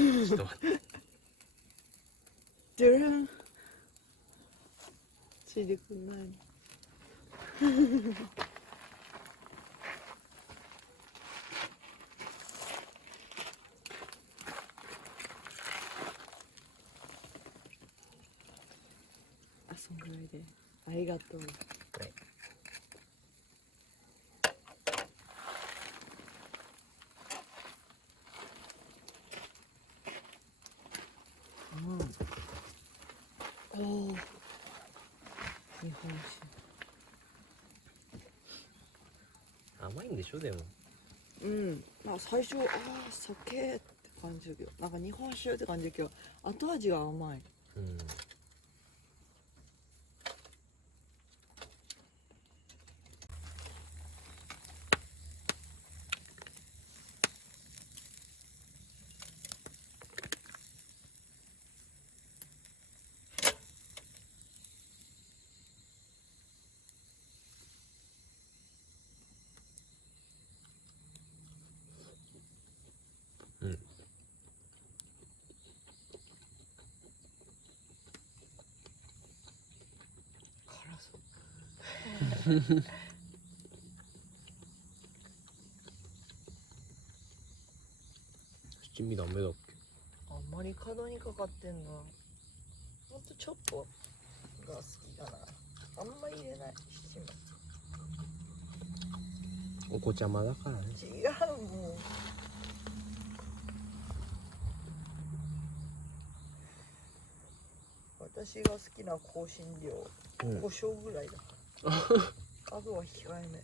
ちょっと待って。ドゥルン。ついてくんないの。あ、そんぐらいで。ありがとう。はい。うん。おお。日本甘いんでしょでも。酒。うん。まあ最初酒って感じだけど、なんか日本酒って感じだけど、後味が甘い。うん。うん。辛そう。七味ダメだっけ？あんまり角にかかってんな。ほんとちょっとが好きだな。あんまり入れない。七味。お子ちゃまだからね。違う、もう。私が好きな香辛料、うん。胡椒ぐらいだ。あとは控えめ。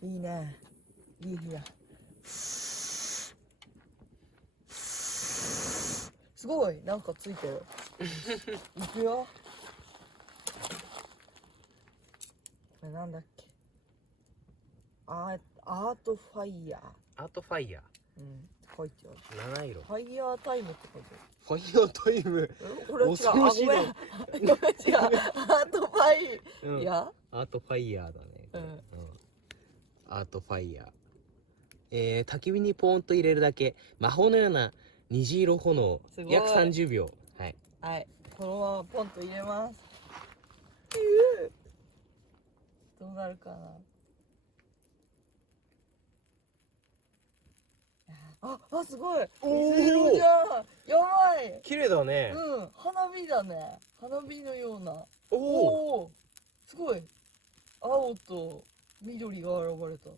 いいね。いい日だ。すごいなんかついてる。いくよ。これなんだっけ。アートファイヤアートファイヤー。うん。書いてある。ー。七色。ファイヤータイムって書いてファイヤータイム。ある。これ違う。恐ろしいねごめん。ごめん違う。アートファイヤー。アートファイヤーだね。うんアートファイヤー。焚き火にポーンと入れるだけ。魔法のような虹色炎。すごい約30秒。はい。はい。このままポンと入れます。どうなるかな。すごい。おー水色じゃん。やばい。綺麗だね。うん。花火だね。花火のような。おお。おーすごい。青と緑が現れた。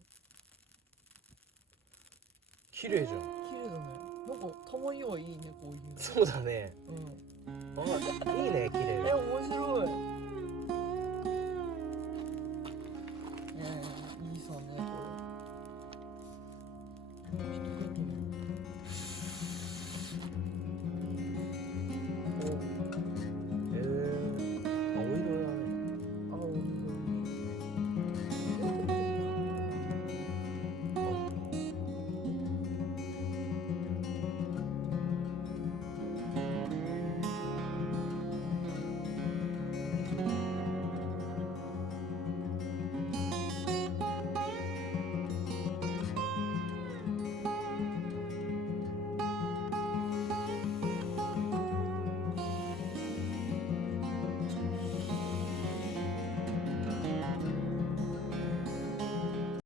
綺麗じゃん。綺麗だね。なんかたまにはいいね、こういうの。そうだね。うん。あ、いいね、綺麗で。面白い。